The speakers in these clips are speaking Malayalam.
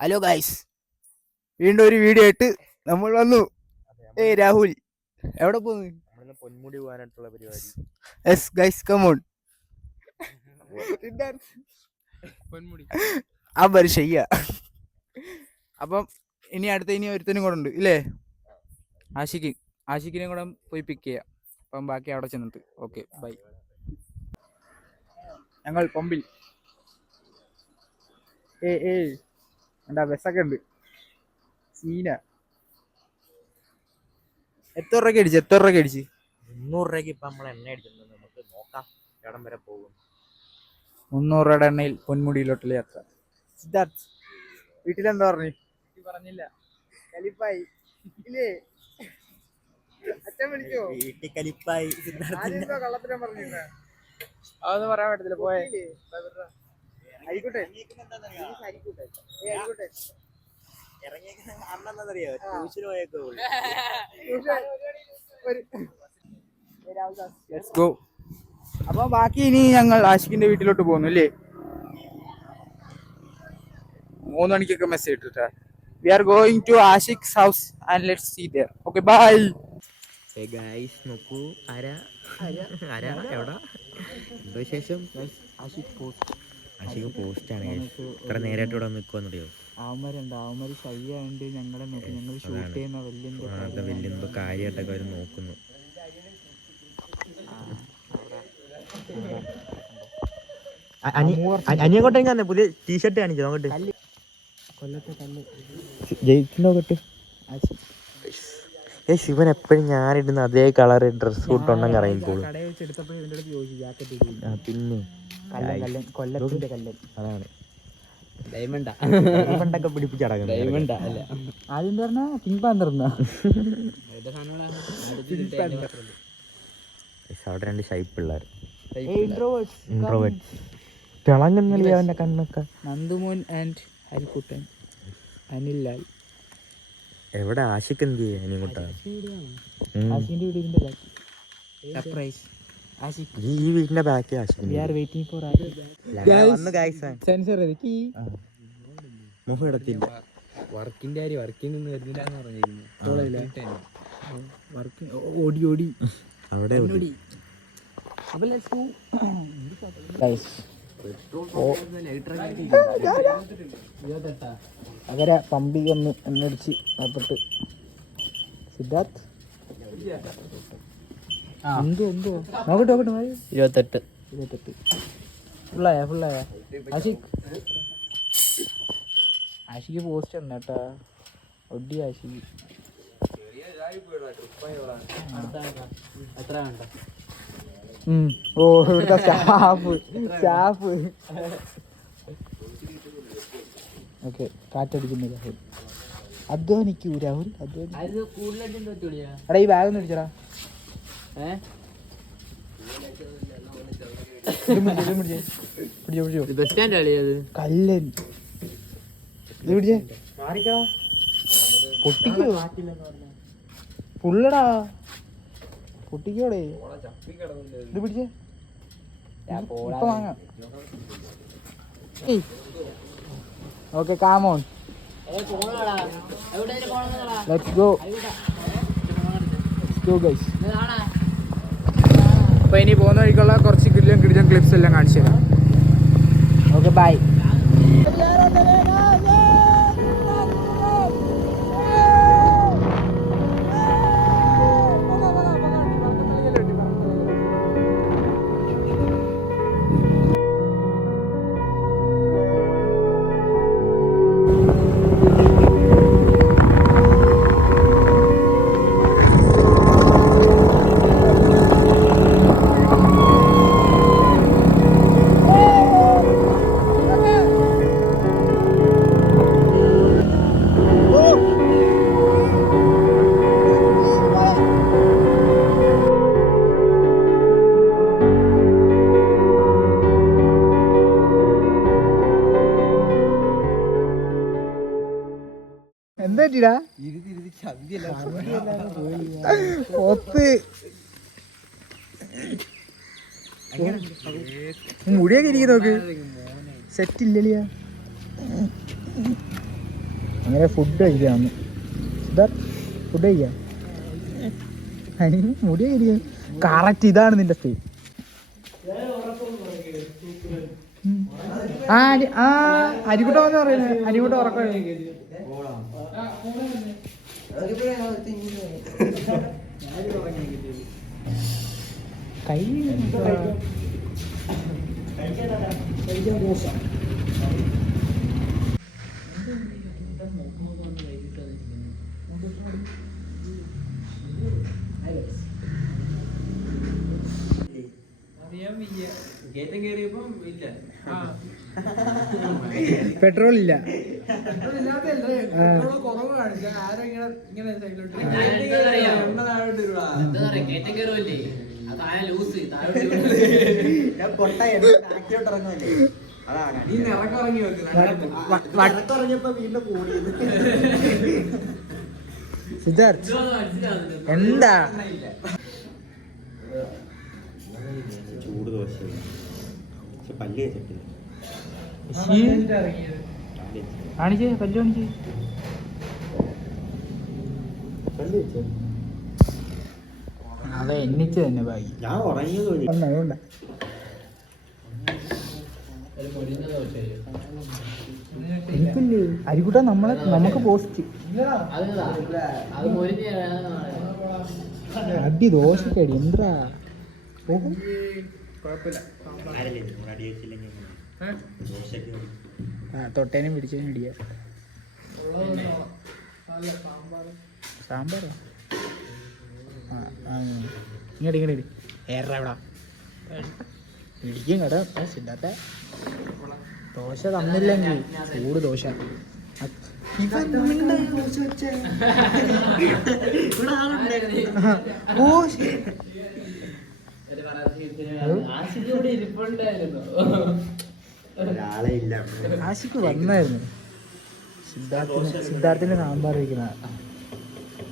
ഹലോ ഗൈസ്, വീണ്ടും ഒരു വീഡിയോ ആയിട്ട് നമ്മൾ വന്നു. രാഹുൽ എവിടെ പോകുന്നു? പൊന്മുടി പോകാനായിട്ടുള്ള പരിപാടി. Yes guys, come on. അവർ ചെയ്യ. അപ്പം ഇനി ഒരുത്തനും കൂടെ ഉണ്ട് ഇല്ലേ? ആഷിക്കിനെ കൂടെ പോയി പിക്ക് ചെയ്യാം. അപ്പം ബാക്കി അവിടെ ചെന്നിട്ട്. Okay bye. ഞങ്ങൾ പമ്പിൽ എന്താ ബസ്സൊക്കെ ഉണ്ട്. സീന എത്ര രൂപയ്ക്ക് അടിച്ച് 300 രൂപയ്ക്ക് ഇപ്പൊ നമ്മൾ എണ്ണ അടിച്ചിട്ടുണ്ട്. നമുക്ക് നോക്കാം എവിടം വരെ പോകും. 300 രൂപയുടെ എണ്ണയിൽ പൊന്മുടിയിലോട്ടുള്ള യാത്ര. സിദ്ധാർത്ഥ് വീട്ടിലെന്താ പറഞ്ഞില്ല? കലിപ്പായി ഇല്ലേ? അച്ഛൻ വിളിച്ചോ? വീട്ടിൽ കലിപ്പായി. കള്ളത്തിനെ പറഞ്ഞിരുന്ന അതൊന്നും പറയാൻ പറ്റത്തില്ല. പോയേ ആയിക്കോട്ടെ. അപ്പൊ ബാക്കി ഇനി ഞങ്ങൾ ആഷിഖിന്റെ വീട്ടിലോട്ട് പോകുന്നു അല്ലേ? 3 മണിക്കൊക്കെ message ഇട്ടിട്ടാ. We are going to Ashik's house and let's see there. Okay, bye. Hey guys, നോക്കൂ ആരാ എവിടാ? എന്താ വിശേഷം? ആഷിഖ് പോസ്റ്റ് ആണ്. ഇത്ര നേരായിട്ട് ഇവിടെ നിൽക്കുമെന്നറിയോ? അവന്മാര് ശയ്യുണ്ട്. ഞങ്ങളെ നോക്കി ഞങ്ങൾ ഷൂട്ട് ചെയ്യുന്ന വലിയ കാര്യമായിട്ടൊക്കെ അവർ നോക്കുന്നു. അനിയങ്ങോട്ടെ പുതിയ ടീഷർട്ട് കാണിച്ചു നോക്കട്ടെ. ജയിച്ചിട്ട് ശിവൻ എപ്പോഴും ഞാനിടുന്ന അതേ കളർ ഡ്രസ് ഇട്ടുണ്ടെങ്കിൽ ഇറങ്ങിക്കോളും. പിന്നെ അതാണ് ഡയമണ്ടൊക്കെ പിടിപ്പിച്ചടങ്ങുന്നത്. അവിടെ 2 ഷൈപ്പ് പിള്ളേർ തിളങ്ങുന്നില്ലേ അവന്റെ കണ്ണൊക്കെ. നന്ദുമോൻ ആൻഡ് ഹരിക്കുട്ടൻ, അനിൽ ലാൽ. എവിടെ ആഷിക്ക് എന്ത് ചെയ്യാ? ഈ വീടിന്റെ ബാക്കി മുഖം ഇടത്തില്ല. വർക്കിന്റെ കാര്യം വർക്കിൽ നിന്ന് വരുന്നില്ലാന്ന് ഓടി അവിടെ അവരെ പമ്പി ഒന്ന് എണ്ണടിച്ച് അപ്പട്ട്. സിദ്ധാർത്ഥ് എന്തോ നോക്കട്ടെ 28 ഫുള്ളായ ആഷിക്ക് പോസ്റ്റ് ഉണ്ട് കേട്ടാ. ഒഡി ആഷിക്ക് ഇവിടുത്തെ സ്റ്റാഫ്. ഓക്കെ, കാറ്റടിക്കുന്നു രാഹുൽ. അധ്വാനിക്കൂ രാഹുൽ, എടാ ഈ ബാഗ് ഒന്ന് അടിച്ചടാ. കല്ലൻ ഇത് പിടിച്ചേ. പൊട്ടിക്കോ പുള്ളടാ, പൊട്ടിക്കോടെ. ഇത് പിടിച്ചേ, ഇപ്പൊ വാങ്ങാം. Okay, come on, let's go guys. അപ്പൊ ഇനി പോകുന്ന വഴിക്കുള്ള കുറച്ച് കിടിലൻ ക്ലിപ്സ് എല്ലാം കാണിച്ചു തരാം. Okay bye. എന്താ മുടിയൊക്കെ ഇരിക്കും നോക്ക്. സെറ്റ് ഇല്ലല്ലേ? അങ്ങനെ ഫുഡ് കഴിക്കാന്ന് ഫുഡ് കഴിക്കാം. മുടി കഴിക്കാം. കറക്റ്റ് ഇതാണ് നിന്റെ സ്റ്റേ. അരിക്കുട്ട വന്ന് പറയുന്നത്. അരിക്കുട്ട ഉറക്കം കൈ പെട്രോൾ ഇല്ല. സിദ്ധാർത്ഥ് എന്താ ചൂട് ദോശ പല്ല് കാണിച്ചേ പല്ല് കാണിച്ചേ. അതെ എന്നിച്ച് തന്നെ ബാക്കി ഞാൻ ഉറങ്ങിയത് അതുകൊണ്ടാ. എനിക്കില്ലേ അരിക്കുട്ട നമുക്ക് പോസ്റ്റ് അടി ദോശക്കടി എന്താ തൊട്ടേനും പിടിച്ചതിനും ഇടിയ സാമ്പാറോ ഇങ്ങോട്ട് ഏറെ എവിടാ ഇടിക്കും കേട്ടോ. സിദ്ധാർത്ഥ ദോശ തന്നില്ലെങ്കിൽ ചൂട് ദോശ. ആശിക്ക് വന്നായിരുന്നു. സിദ്ധാർത്ഥിന് സാമ്പാർ വയ്ക്കുന്ന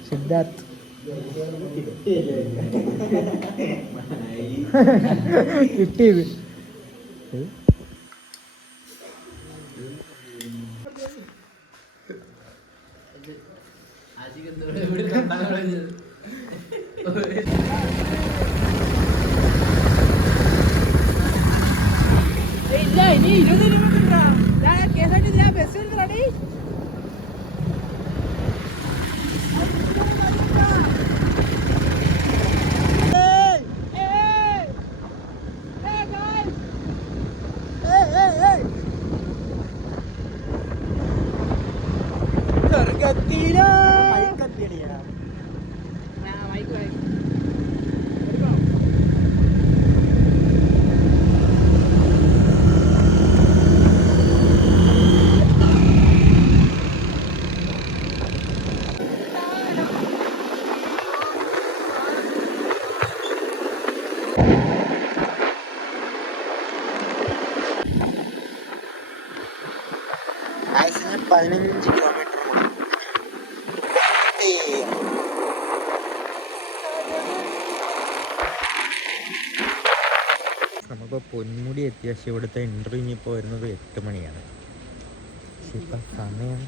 സിദ്ധാർത്ഥ് കിട്ടിയത്. ഇല്ല ഇനി 20 kilometre bus ready. Maximum 15 kilometre നമുക്ക് പൊന്മുടി എത്തിയ. പക്ഷെ ഇവിടുത്തെ ഇൻ്റർവ്യൂ ഇനിയിപ്പോൾ വരുന്നത് 8 മണിയാണ്. പക്ഷെ ഇപ്പം സമയം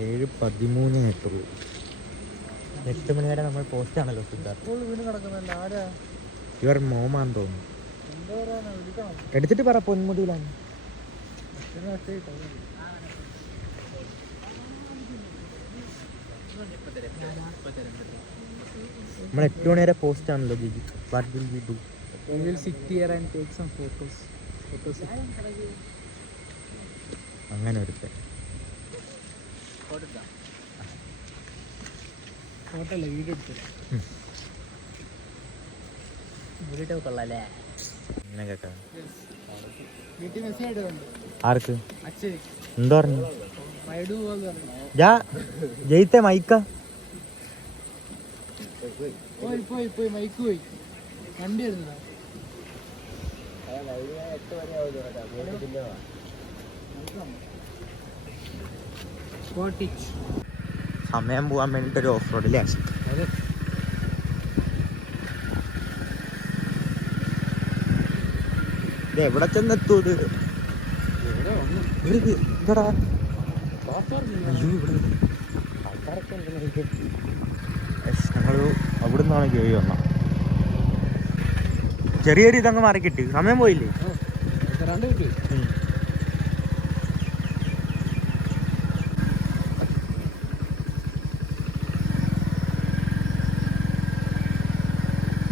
7:13 ആയിട്ടുള്ളൂ. 8 മണി വരെ നമ്മൾ പോസ്റ്റാണല്ലോ സിദ്ധാർത്ഥ. ഇവർ മോമാന്ന് തോന്നുന്നു. എടുത്തിട്ട് പറ പൊന്മുടിയിലാണ്. നമ്മൾ 8 മണി വരെ പോസ്റ്റ് ആണല്ലോ Jiji. What will we do? We will sit here and take some photos. അങ്ങനെ ഒരുത്തെ ഫോട്ടോ അല്ല വീഡിയോ എടുത്തു. വീഡിയോ കൊള്ളാല്ലേ? ഇങ്ങനെ കേൾക്കാം. വീട്ടിൽ മെസ്സേജ് ഇടുന്നുണ്ട്. ആർക്ക്? അച്ഛൻ എന്താ പറഞ്ഞു? റൈഡ് പോവാന്ന് പറഞ്ഞു. ജയിത്തെ മൈക്ക പോയി മൈക്ക് പോയി വണ്ടി വരുന്നതാ. സമയം പോകാൻ വേണ്ടിട്ടൊരു ഓഫ് റോഡില്ലേ? ഇത് എവിടെ ചെന്നെത്തൂ ഇത്? എന്താടാ ഞങ്ങൾ അവിടെ നിന്നാണ് കേറി വന്ന. ചെറിയൊരു ഇതങ്ങ് മാറിക്കിട്ട് സമയം പോയില്ലേ?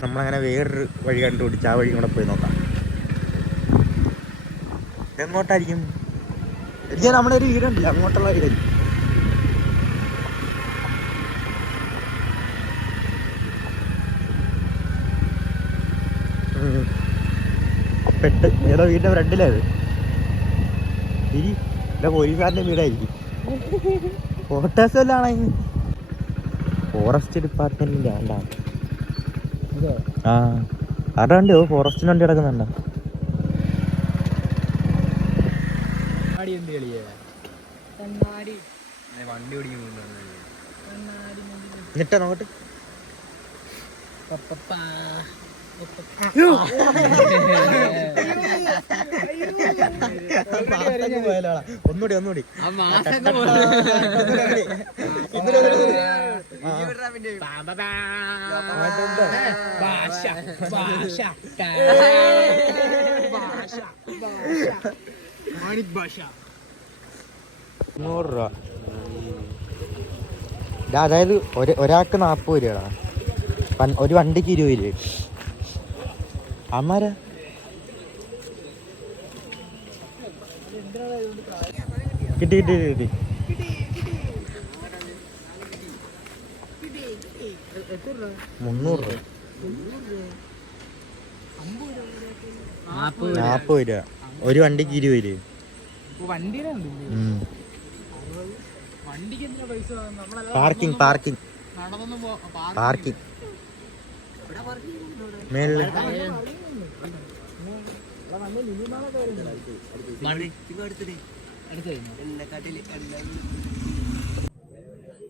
നമ്മളങ്ങനെ വേറൊരു വഴി കണ്ടുപിടിച്ച് ആ വഴി കൂടെ പോയി നോക്കാം. എങ്ങോട്ടായിരിക്കും? എനിക്ക് നമ്മുടെ ഒരു വീടുണ്ടല്ലോ, അങ്ങോട്ടുള്ള വീടായിരിക്കും. പെട്ട് ഏതോ വീടിന്റെ ഫ്രണ്ടിലത് ഇല്ല, പോലീസുകാരൻ്റെ വീടായിരിക്കും. ഫോട്ടോസ് എല്ലാം ആണെങ്കിൽ ഫോറസ്റ്റ് ഡിപ്പാർട്ട്മെന്റിന്റെ ആണ്ടാണ്. ആ ആരുടെ വണ്ടിയോ? ഫോറസ്റ്റിന് വണ്ടി കിടക്കുന്നുണ്ടോ? എന്നിട്ട് നോക്കട്ടെ. ഒന്നുകൂടി $100. അതായത് ഒരാൾക്ക് 40 രൂപ, ഒരു വണ്ടിക്ക് 20 രൂപ. അമ്മാരാ കിട്ടി 300 രൂപ, 40 രൂപ, ഒരു വണ്ടിക്ക് 20 രൂപ. പാർക്കിംഗ് മേളില്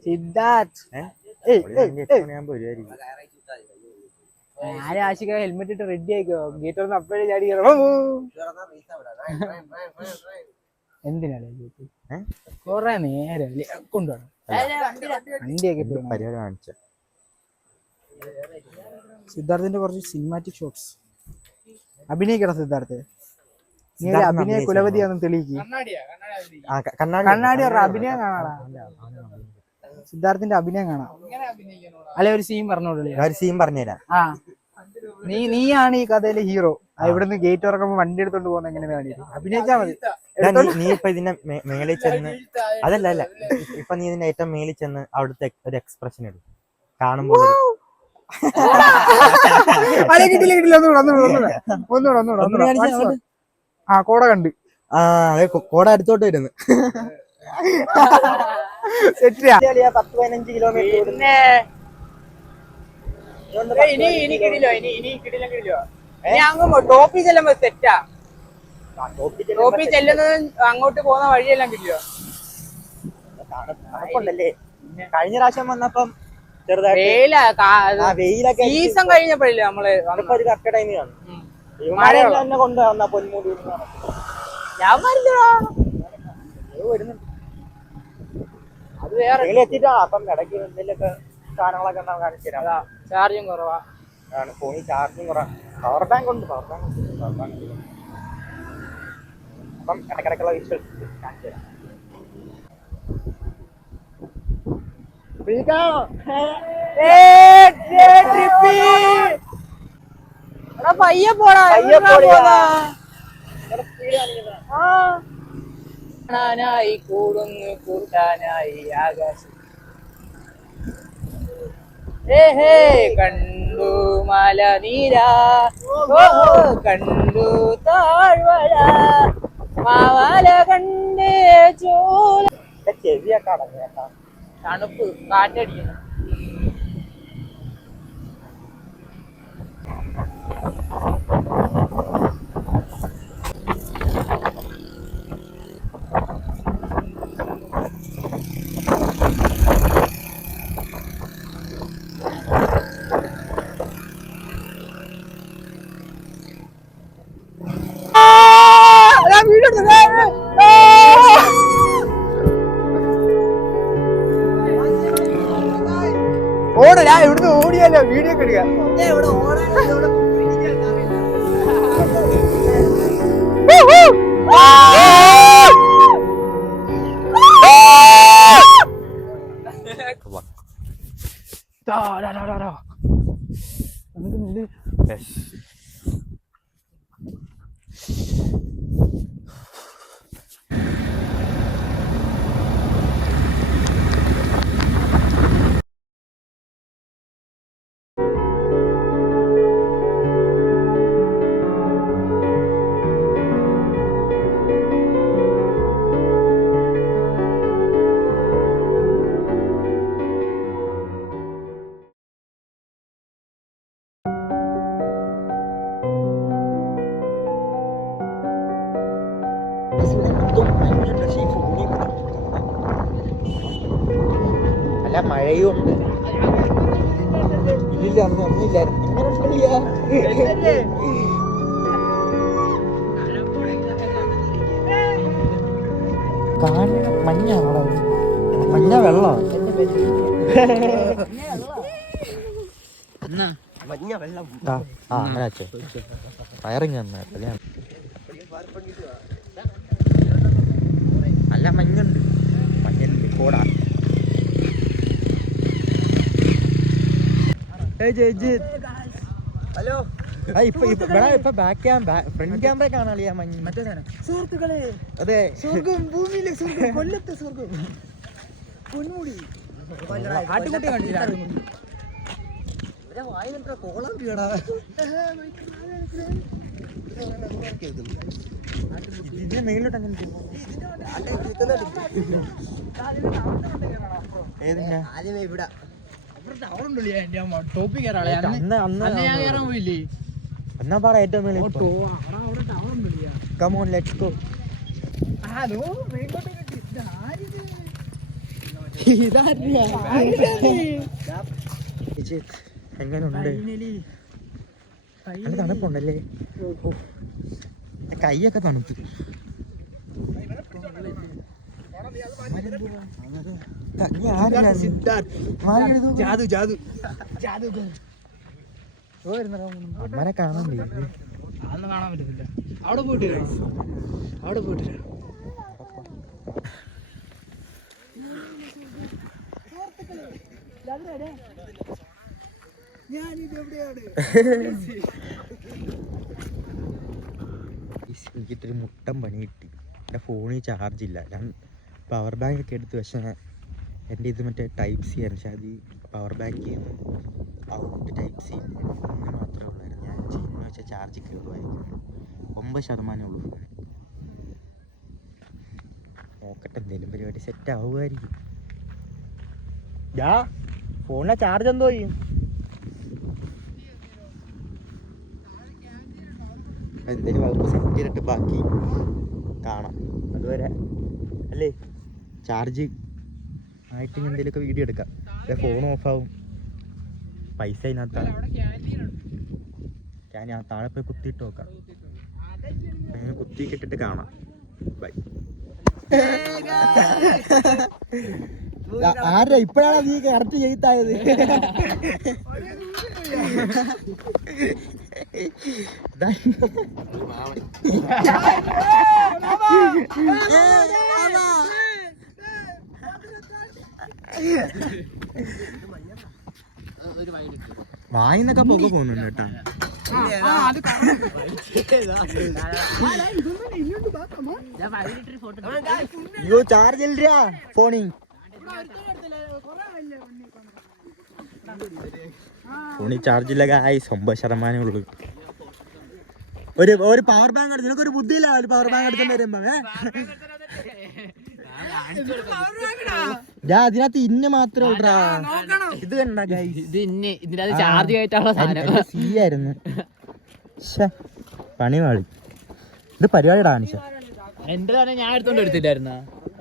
സിദ്ധാർത്ഥ് വരുമായിരിക്കും. ആശിക ഹെൽമെറ്റ് ഇട്ട് റെഡി ആയിക്കോ, ഗേറ്റ് തുറന്ന് അപ്പഴേ ചാടി എന്തിനാണ് കൊറേ നേരം കൊണ്ടുപോകണം വണ്ടിയൊക്കെ പരിപാടി കാണിച്ച. സിദ്ധാർത്ഥിന്റെ കുറച്ച് സിനിമാറ്റിക് ഷോട്ട്സ് അഭിനയിക്കണം. സിദ്ധാർത്ഥ് നീ ഒരു അഭിനയ കുലപതിയാണെന്ന് തെളിയിക്കും. കണ്ണാടി അഭിനയം കാണാ, സിദ്ധാർത്ഥിന്റെ അഭിനയം കാണാം. അല്ലെ ഒരു സീൻ പറഞ്ഞോളൂ. പറഞ്ഞുതരാം. ആ നീയാണ് ഈ കഥയിലെ ഹീറോ. ഇവിടുന്ന് ഗേറ്റ് തുറക്കുമ്പോ വണ്ടി എടുത്തോണ്ട് പോകുന്ന എങ്ങനെ കാണിക്കും? അഭിനയിച്ചാ മതി. നീ ഇപ്പൊ ഇതിന്റെ മേളിൽ ചെന്ന്, അല്ല ഇപ്പൊ നീ ഇതിന്റെ ഏറ്റവും മേളിൽ ചെന്ന് അവിടുത്തെ ഒരു എക്സ്പ്രഷൻ എടുക്കും കാണുമ്പോൾ. ആ കോട കണ്ട്, അതെ കോട അടുത്തോട്ട് വരുന്നു. 10-15 കിലോമീറ്റർ. ടോപ്പിൽ ചെല്ലുമ്പോ സെറ്റാ. ടോപ്പിൽ ചെല്ലുന്നത് അങ്ങോട്ട് പോകുന്ന വഴിയെല്ലാം കിട്ടിയോ? കഴിഞ്ഞ പ്രാവശ്യം വന്നപ്പം വെയിലൊക്കെ സീസൺ കഴിഞ്ഞപ്പോഴില്ലേ നമ്മള് കറക്റ്റ് ടൈമിൽ വന്നു. മഴ കൊണ്ടുവന്ന പൊന്മൂടി ഞാൻ വരുന്നോ അത് വേറെ എത്തിയിട്ടാണ്. അപ്പം ഇടയ്ക്ക് എന്തെങ്കിലുമൊക്കെ സാധനങ്ങളൊക്കെ ഉണ്ടാവും കാണിച്ചു തരാം. ചാർജും കുറവാ, ഫോണിൽ ചാർജും കുറവാ. പവർ ബാങ്ക് ഉണ്ട്. അപ്പം ഇടയ്ക്കിടയ്ക്കുള്ള വിഷ്വൽസ് കാണിച്ചു തരാം. പയ്യെ പോടാ, കാണാനായി കൂടുന്നു കൂട്ടാനായി ആകാശം. കണ്ടു മലനീര, കണ്ടു താഴ്വര, മാവല കണ്ടേ ചോല. ചെവിയൊക്കെ അടങ്ങിയേക്കാം. തണുപ്പ് കാറ്റടിക്കുന്നു. വീഡിയോ ഒക്കെ എടുക്കാം. അല്ല മഴയും ഉണ്ട്. ഇല്ല ഒന്നുമില്ലായിരുന്നു. മഞ്ഞാണോ? മഞ്ഞ വെള്ളം. വയറിങ് നല്ല മഞ്ഞുണ്ട്. മഞ്ഞിന്റെ കോടാ. ഹലോ. ഇപ്പൊ ബാക്ക് ഫ്രണ്ട് ക്യാമറ കാണാളിയാ മഞ്ഞ്. മറ്റേ സാധനം സുഹൃത്തുക്കളെ. അതെ, സ്വർഗം, ഭൂമിയിലെ സ്വർഗം, കൊല്ലത്തെ സ്വർഗം. പൊന്മുടി ആട്ടുകുട്ടി കാണിച്ചില്ല. ഇതിന്റെ മേലോട്ട് അങ്ങനെ ഇവിടെ എന്നാ പറ ഏറ്റവും മേലെ. Come on, let's go. എങ്ങനുണ്ട്? നല്ല തണുപ്പുണ്ടല്ലേ? കൈയൊക്കെ തണുത്തു. അമ്മനെ കാണാൻ പറ്റത്തില്ല. അവിടെ പോയിട്ട് എനിക്കിട്ടൊരു മുട്ടം പണി കിട്ടി. എൻ്റെ ഫോണിൽ ചാർജ് ഇല്ല. ഞാൻ പവർ ബാങ്ക് ഒക്കെ എടുത്ത് പക്ഷേ എൻ്റെ ഇത് മറ്റേ ടൈപ്പ് സി ആണ്. പക്ഷെ അത് പവർ ബാങ്കിൽ നിന്ന് ഔട്ട് ടൈപ്പ് സി മാത്രമേ ഉള്ളായിരുന്നു. ഞാൻ ചെയ്യുന്ന വെച്ചാൽ ചാർജ് കയറുമായിരിക്കും. 9% ഉള്ളൂ. നോക്കട്ടെ, എന്തെങ്കിലും പരിപാടി സെറ്റ് ആവുമായിരിക്കും. ഫോണിലെ ചാർജ് എന്തോ ചെയ്യും? എന്തെങ്കിലും വകുപ്പ് സെറ്റ് ചെയ്തിട്ട് ബാക്കി കാണാം. അതുവരെ അല്ലേ ചാർജ് ആയിട്ട് എന്തെങ്കിലുമൊക്കെ വീഡിയോ എടുക്കാം. ഫോൺ ഓഫാവും. പൈസ ഇതിനകത്താണ്. ഞാൻ താഴെ പോയി കുത്തിയിട്ട് നോക്കാം. അങ്ങനെ കുത്തിയൊക്കെ ഇട്ടിട്ട് കാണാം. ബൈ. ആരാ ഇപ്പഴാണ് നീ കറക്റ്റ് ചെയ്തായത്? വായിന്നൊക്കെ പൊക്കെ പോകുന്നുണ്ട് കേട്ടാ. അയ്യോ ചാർജ് ഇല്ല ഫോണിൽ. ഫോണിൽ ചാർജ് ഇല്ല ഗായ്സ്. 9% ഉള്ളൂ. ഒരു പവർ ബാങ്ക് എടുത്ത് നിനക്കൊരു ബുദ്ധിയില്ല. ഒരു പവർ ബാങ്ക് എടുത്തിട്ട് വരുമ്പോ അതിനകത്ത് ഇന്ന മാത്രമേ ഉള്ളൂ. ഇത് കണ്ട ചാർജ് സി ആയിരുന്നു. പണി പാളി. ഇത് പരിപാടിയുടെ കാണിച്ച എന്റെ ഞാൻ എടുത്തോണ്ട് എടുത്തില്ലായിരുന്ന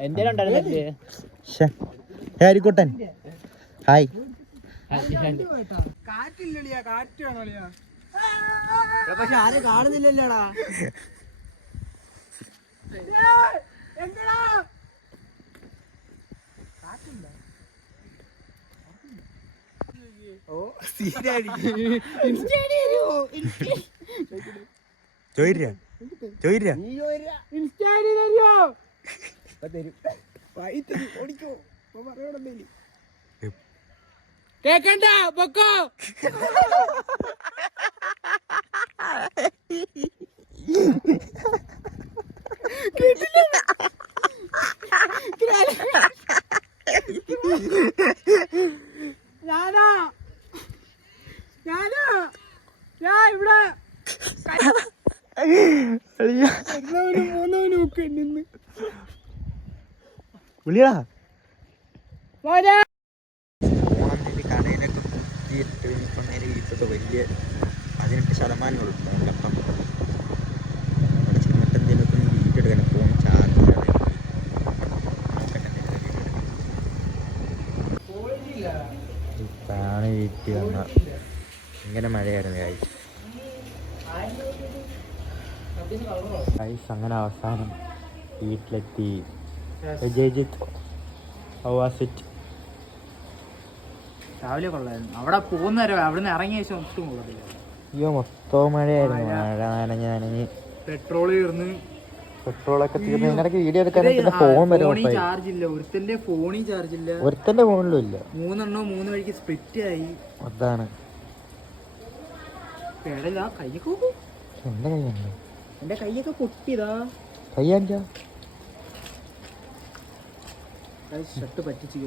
എന്റെ ഹരിക്കുട്ടൻ. ഹായ്. പക്ഷെ ആരും കാണുന്നില്ലല്ലോടാ. ഓ സീനാണ്. ചോദിര ചോദിര നീ ചോദിരാ. ഇൻസ്റ്റാഗ്രാമിൽ തരുമോ? തരും. വായി തരും. ഓടിക്കോ. പറയണമെന്നില്ല. കേക്കണ്ട പൊക്കോ. ഞാനാ ഞാനാ ഞാൻ ഇവിടെ മൂന്നവനും ഒക്കെ നിന്ന് വിളിയടാ പോരാ. ഓണത്തിന് കടയിലൊക്കെ കുത്തിയിട്ട് ഇപ്പം നേരെ ഇരിപ്പത്തെ വലിയ 18% ഉള്ളപ്പം അവിടെ ചെന്നിട്ട് എന്തെങ്കിലുമൊക്കെ ഒന്ന് വീട്ടെടുക്കണം. ഫോൺ ചാർജ് ഇല്ലാതെ ഇതാണ് വീട്ടിൽ വന്ന ഇങ്ങനെ മഴയായിരുന്നു ഗൈസ്. അങ്ങനെ അവസാനം വീട്ടിലെത്തി. രാവിലെ കൊള്ളായിരുന്നു. അവിടെ പോകുന്നവരെ അവിടെ നിന്ന് ഇറങ്ങിയ ശേഷം ഒട്ടും കൊള്ളത്തില്ല. അയ്യോ മൊത്തം മഴയായിരുന്നു. മഴ നനഞ്ഞ് പെട്രോൾ തീർന്ന് പെട്രോളൊക്കെ തീർന്ന് ഇതിനിടയ്ക്ക് വീഡിയോ എടുക്കാനായിട്ട് ഫോൺ വരെ ഓഫായി. ചാർജ് ഇല്ല. ഒരുത്തന്റെ ഫോണിൽ ചാർജ് ഇല്ല. ഒരുത്തന്റെ ഫോണിലും ഇല്ല. 3 വഴിക്ക് സ്പ്ലിറ്റ് ആയി. അതാണ് പേടല്ല. കൈയൊക്കെ നോക്കൂ. എന്റെ കൈയാണ്. എന്റെ കൈയൊക്കെ പൊട്ടിയതാ. കയ്യാൻ്റെ ഷർട്ട് പറ്റിച്ചു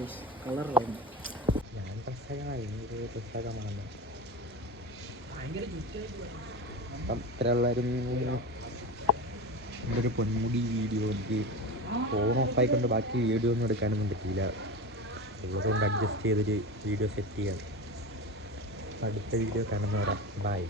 കളർ ഞാൻ പുസ്തകമാണ്. അപ്പം ഇത്രയുള്ളൊരു ഒരു പൊന്മുടി വീഡിയോ. എനിക്ക് ഫോൺ ഓഫായിക്കൊണ്ട് ബാക്കി വീഡിയോ ഒന്നും എടുക്കാനൊന്നും പറ്റിയില്ല. ഉള്ളതുകൊണ്ട് അഡ്ജസ്റ്റ് ചെയ്തൊരു വീഡിയോ സെറ്റ് ചെയ്യാം. അടുത്ത വീഡിയോ കാണുന്നവരാ. ബൈ.